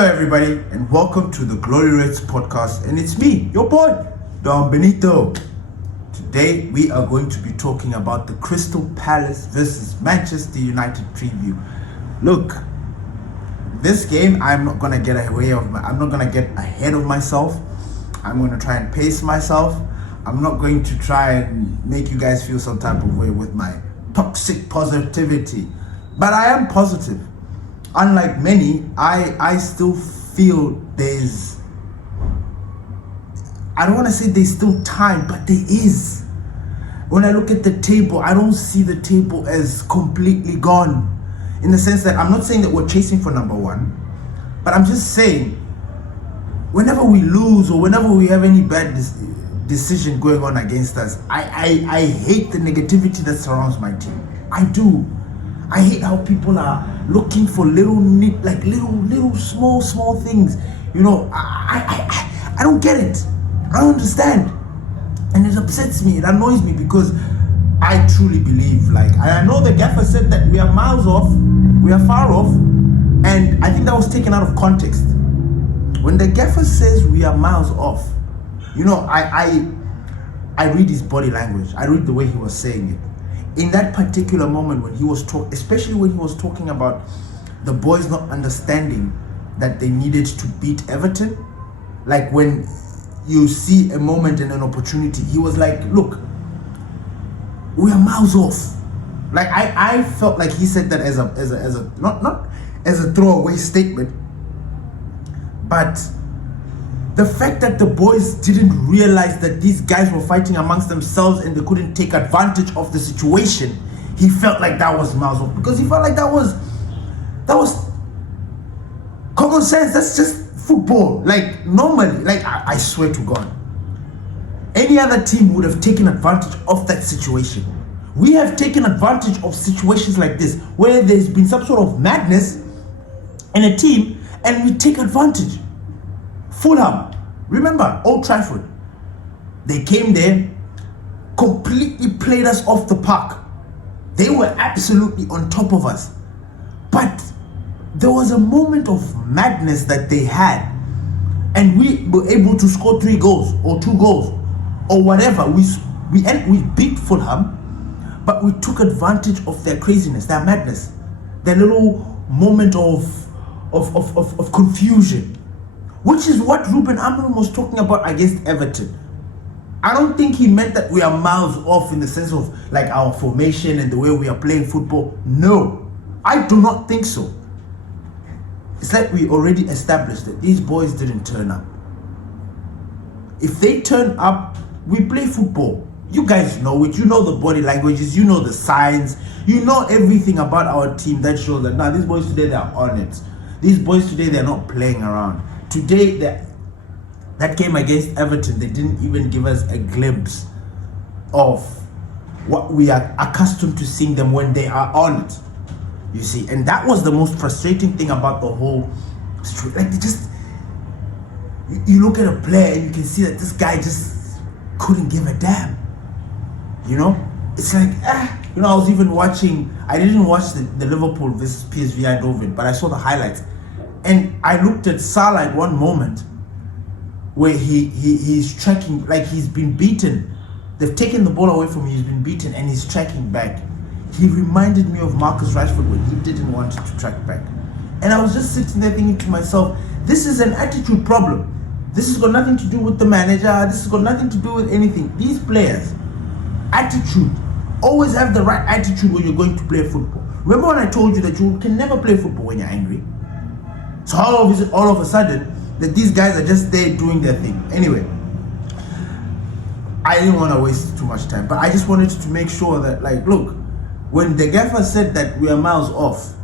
Hello everybody and welcome to the Glory Rates podcast, and it's me, your boy, Don Benito. Today we are going to be talking about the Crystal Palace versus Manchester United preview. Look, this game I'm not gonna get ahead of myself. I'm gonna try and pace myself. I'm not going to try and make you guys feel some type of way with my toxic positivity, but I am positive. Unlike many, I still feel I don't want to say there's still time, but there is. When I look at the table, I don't see the table as completely gone. In the sense that I'm not saying that we're chasing for number one, but I'm just saying whenever we lose or whenever we have any bad decision going on against us, I hate the negativity that surrounds my team. I do. I hate how people are looking for little small things. You know, I don't get it. I don't understand. And it upsets me, it annoys me, because I truly believe, I know the gaffer said that we are miles off, we are far off, and I think that was taken out of context. When the gaffer says we are miles off, you know, I read his body language, I read the way he was saying it. In that particular moment when he was especially when he was talking about the boys not understanding that they needed to beat Everton, like when you see a moment and an opportunity, he was like, look, we are miles off. Like I felt like he said that as a not as a throwaway statement, but the fact that the boys didn't realize that these guys were fighting amongst themselves and they couldn't take advantage of the situation, he felt like that was miles off, because he felt like that was common sense. That's just football. Like normally, I swear to God, any other team would have taken advantage of that situation. We have taken advantage of situations like this where there's been some sort of madness in a team and we take advantage. Fulham, remember Old Trafford, they came there, completely played us off the park. They were absolutely on top of us, but there was a moment of madness that they had, and we were able to score 3 goals or 2 goals or whatever. We beat Fulham, but we took advantage of their craziness, their madness, their little moment of confusion, which is what Ruben Amorim was talking about against Everton. I don't think he meant that we are miles off in the sense of like our formation and the way we are playing football. No, I do not think so. It's like we already established that these boys didn't turn up. If they turn up, we play football. You guys know it. You know the body languages. You know the signs. You know everything about our team that shows that now these boys today, they are on it. These boys today, they're not playing around. Today, that game against Everton, they didn't even give us a glimpse of what we are accustomed to seeing them when they are on it. You see, and that was the most frustrating thing about the whole situation. Like, you look at a player and you can see that this guy just couldn't give a damn. You know, it's like, you know, I was even watching. I didn't watch the Liverpool versus PSV Eindhoven, but I saw the highlights. And I looked at Salah at one moment where he's tracking, like he's been beaten. They've taken the ball away from him, he's been beaten, and he's tracking back. He reminded me of Marcus Rashford when he didn't want to track back. And I was just sitting there thinking to myself, this is an attitude problem. This has got nothing to do with the manager. This has got nothing to do with anything. These players, attitude. Always have the right attitude when you're going to play football. Remember when I told you that you can never play football when you're angry? So all of a sudden, that these guys are just there doing their thing. Anyway, I didn't want to waste too much time, but I just wanted to make sure that, like, look, when the gaffer said that we are miles off,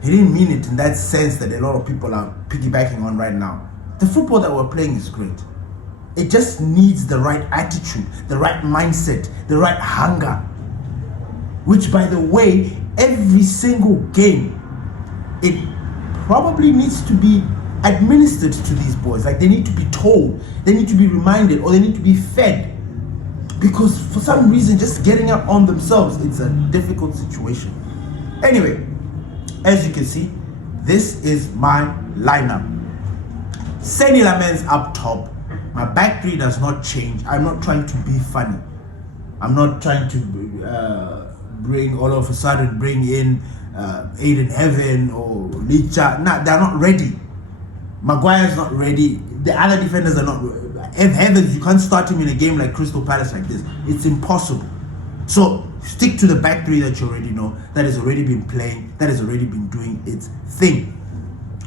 he didn't mean it in that sense that a lot of people are piggybacking on right now. The football that we're playing is great. It just needs the right attitude, the right mindset, the right hunger, which, by the way, every single game, it probably needs to be administered to these boys. Like, they need to be told, they need to be reminded, or they need to be fed, because for some reason just getting up on themselves, it's a difficult situation. Anyway, as you can see, this is my lineup. Seni Lamens up top. My back three does not change. I'm not trying to be funny. I'm not trying to bring all of a sudden bring in Aiden Heaven or Licha. Nah, they're not ready. Maguire's not ready. The other defenders are not ready. Heavens, you can't start him in a game like Crystal Palace like this. It's impossible. So stick to the back three that you already know, that has already been playing, that has already been doing its thing.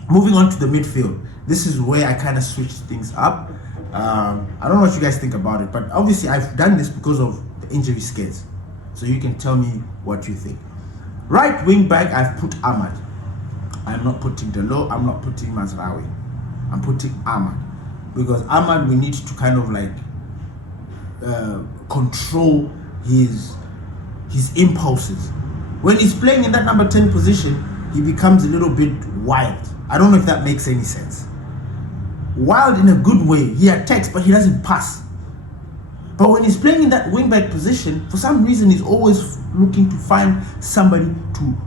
Moving on to the midfield. This is where I kind of switched things up. I don't know what you guys think about it, but obviously I've done this because of the injury scares. So you can tell me what you think. Right wing back, I've put Ahmad. I'm not putting Delo, I'm not putting Mazraoui. I'm putting Ahmad. Because Ahmad, we need to kind of like control his impulses. When he's playing in that number 10 position, he becomes a little bit wild. I don't know if that makes any sense. Wild in a good way. He attacks, but he doesn't pass. But when he's playing in that wingback position, for some reason, he's always looking to find somebody to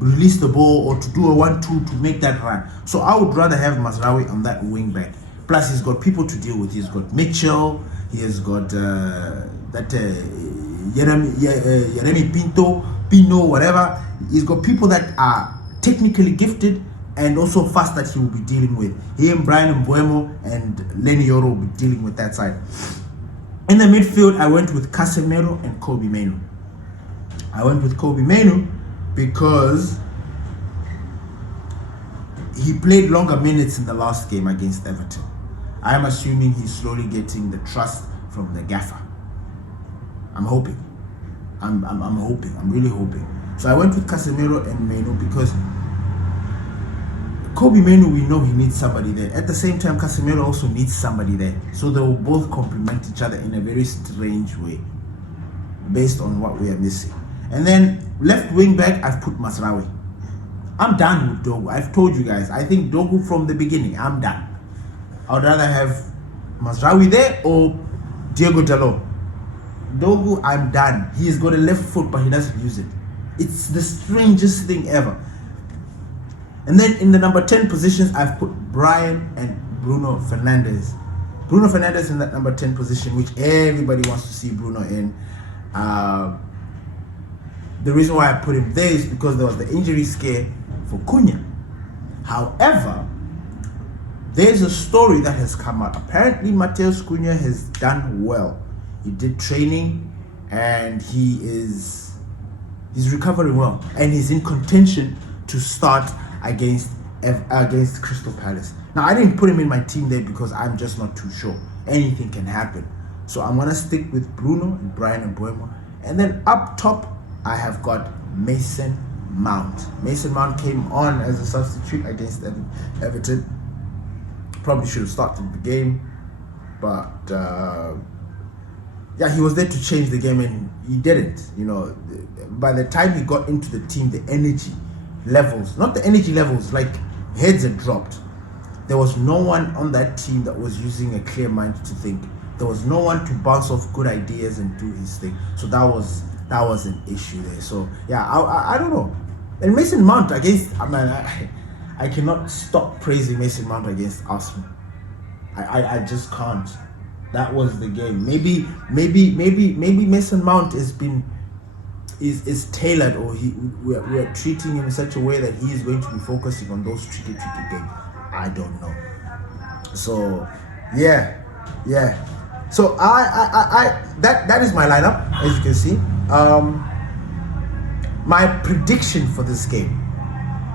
release the ball or to do a 1-2 to make that run. So I would rather have Mazraoui on that wingback. Plus, he's got people to deal with. He's got Mitchell. He has got Yeremi Pino, whatever. He's got people that are technically gifted and also fast that he will be dealing with. He and Brian Mbuemo and Lenny Yoro will be dealing with that side. In the midfield, I went with Casemiro and Kobe Mainoo. I went with Kobe Mainoo because he played longer minutes in the last game against Everton. I am assuming he's slowly getting the trust from the gaffer. I'm hoping. I'm hoping. I'm really hoping. So I went with Casemiro and Mainoo because Kobe Mainoo, we know he needs somebody there. At the same time, Casemiro also needs somebody there. So they will both complement each other in a very strange way based on what we are missing. And then left wing back, I've put Mazraoui. I'm done with Dogu. I've told you guys. I think Dogu from the beginning. I'm done. I would rather have Mazraoui there or Diego Dalot. Dogu, I'm done. He's got a left foot, but he doesn't use it. It's the strangest thing ever. And then in the number 10 positions, I've put Brian and Bruno Fernandes. Bruno Fernandes in that number 10 position, which everybody wants to see Bruno in. The reason why I put him there is because there was the injury scare for Cunha. However, there's a story that has come out. Apparently, Mateus Cunha has done well. He did training and he's recovering well. And he's in contention to start against Crystal Palace. Now, I didn't put him in my team there because I'm just not too sure. Anything can happen. So I'm going to stick with Bruno and Brian Mbuemo. And then up top, I have got Mason Mount. Mason Mount came on as a substitute against Everton. Probably should have started the game. But, yeah, he was there to change the game and he didn't. You know, by the time he got into the team, the energy levels, not the energy levels, like heads had dropped. There was no one on that team that was using a clear mind to think. There was no one to bounce off good ideas and do his thing. So that was an issue there. So yeah, I don't know. And Mason Mount against, I cannot stop praising Mason Mount against Arsenal. I just can't. That was the game. Maybe Mason Mount is tailored, or we're treating him in such a way that he is going to be focusing on those tricky games. I don't know. So yeah. So that is my lineup, as you can see. My prediction for this game,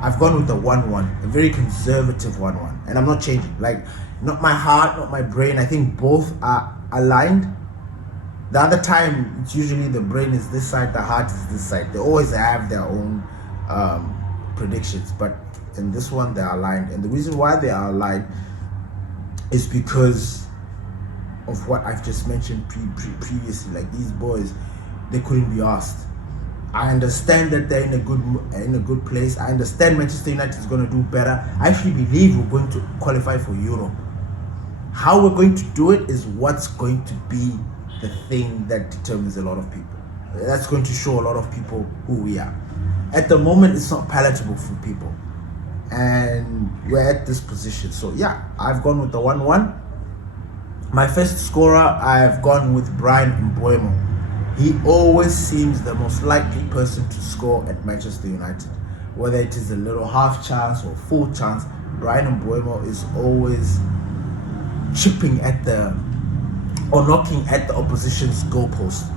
I've gone with the 1-1, a very conservative 1-1, and I'm not changing. Like, not my heart, not my brain. I think both are aligned. The other time, it's usually the brain is this side, the heart is this side. They always have their own predictions, but in this one, they're aligned. And the reason why they are aligned is because of what I've just mentioned previously. Like, these boys, they couldn't be asked. I understand that they're in a good place. I understand Manchester United is going to do better. I actually believe we're going to qualify for Euro. How we're going to do it is what's going to be the thing that determines a lot of people. That's going to show a lot of people who we are. At the moment, it's not palatable for people. and we're at this position. So yeah, I've gone with the 1-1. My first scorer, I've gone with Brian Mbeumo. He always seems the most likely person to score at Manchester United. Whether it is a little half chance or full chance, Brian Mbeumo is always chipping at or knocking at the opposition's goalpost.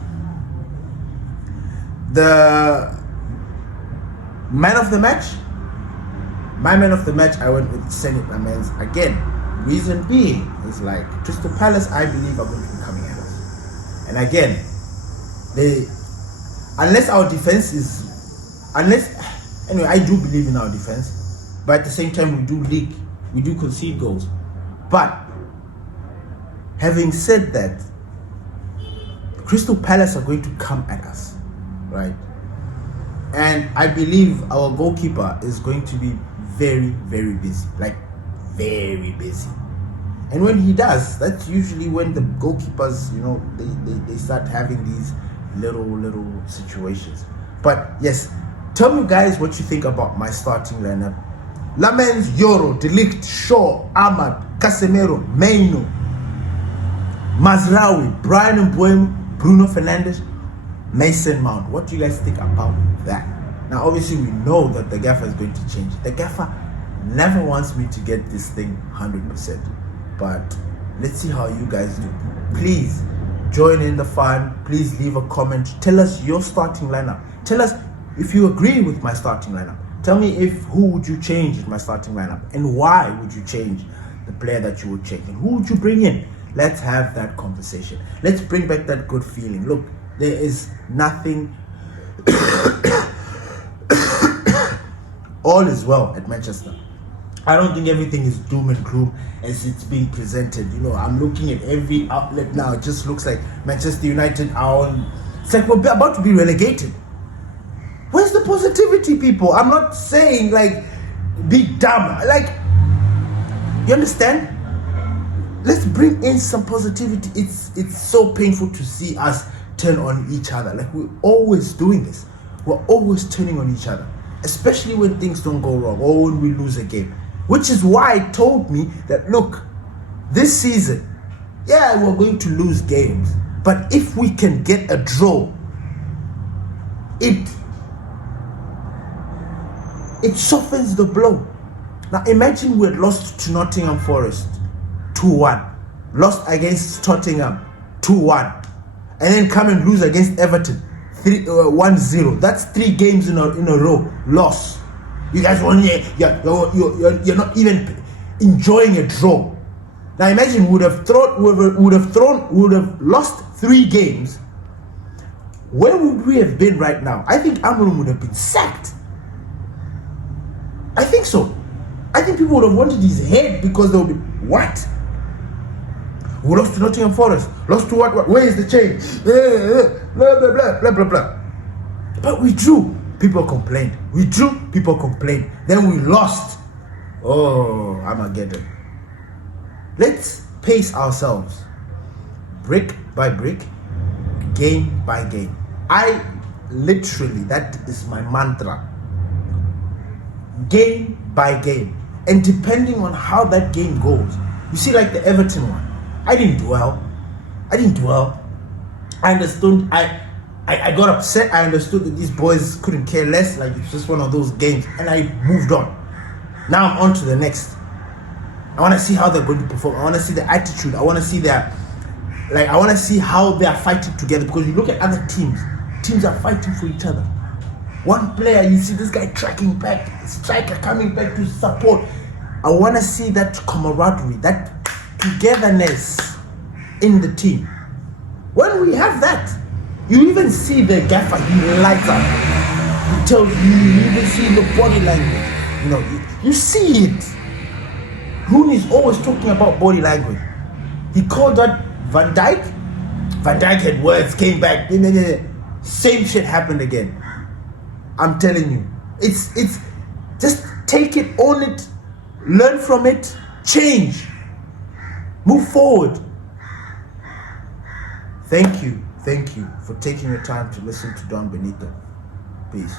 The man of the match, my man of the match, I went with Senit Lamens again. Reason being is like Crystal Palace, I believe, are going to be coming at us. And again, unless our defense is, anyway, I do believe in our defense, but at the same time, we do concede goals. But having said that, Crystal Palace are going to come at us, right? And I believe our goalkeeper is going to be very, very busy, like very busy. And when he does, that's usually when the goalkeepers, they start having these little situations. But yes, tell me guys what you think about my starting lineup. Lamens, Yoro, De Ligt, Shaw, Ahmad, Casemiro, Maino, Mazraoui, Brian Mbeumo, Bruno Fernandes, Mason Mount. What do you guys think about that? Now obviously we know that the gaffer is going to change. The gaffer never wants me to get this thing 100%. But let's see how you guys do. Please join in the fun. Please leave a comment. Tell us your starting lineup. Tell us if you agree with my starting lineup. Tell me who would you change in my starting lineup and why would you change the player that you would change and who would you bring in. Let's have that conversation. Let's bring back that good feeling. Look, there is nothing. All is well at Manchester. I don't think everything is doom and gloom as it's being presented. I'm looking at every outlet now. It just looks like Manchester United are on. It's like we're about to be relegated. Where's the positivity, people? I'm not saying like be dumb. Like, you understand? Let's bring in some positivity. It's so painful to see us turn on each other. Like, we're always doing this. We're always turning on each other, especially when things don't go wrong or when we lose a game. Which is why it told me that, look, this season, yeah, we're going to lose games, but if we can get a draw, it softens the blow. Now imagine we had lost to Nottingham Forest 2-1, lost against Tottenham 2-1, and then come and lose against Everton 1-0. That's 3 games in a row loss. You guys you're not even enjoying a draw. Now imagine we would have lost 3 games. Where would we have been right now? I think Amorim would have been sacked. I think so. I think people would have wanted his head because they would be, what? We lost to Nottingham Forest. Lost to what? Where is the change? Blah, blah, blah, blah, blah, blah. But we drew. People complained. We drew. People complained. Then we lost. Oh, Armageddon. Let's pace ourselves. Brick by brick. Game by game. That is my mantra. Game by game. And depending on how that game goes. You see, like the Everton one. I didn't dwell. I understood. I got upset. I understood that these boys couldn't care less. Like, it's just one of those games. And I moved on. Now I'm on to the next. I want to see how they're going to perform. I want to see the attitude. I want to see I want to see how they are fighting together. Because you look at other teams. Teams are fighting for each other. One player, you see this guy tracking back. Striker coming back to support. I want to see that camaraderie. That togetherness in the team. When we have that, you even see the gaffer, he lights up. You even see the body language. You see it. Rooney's always talking about body language. He called that Van Dijk. Van Dijk had words, came back. Same shit happened again. I'm telling you. It's just take it, own it, learn from it, change. Move forward. Thank you for taking your time to listen to Don Benito. Peace.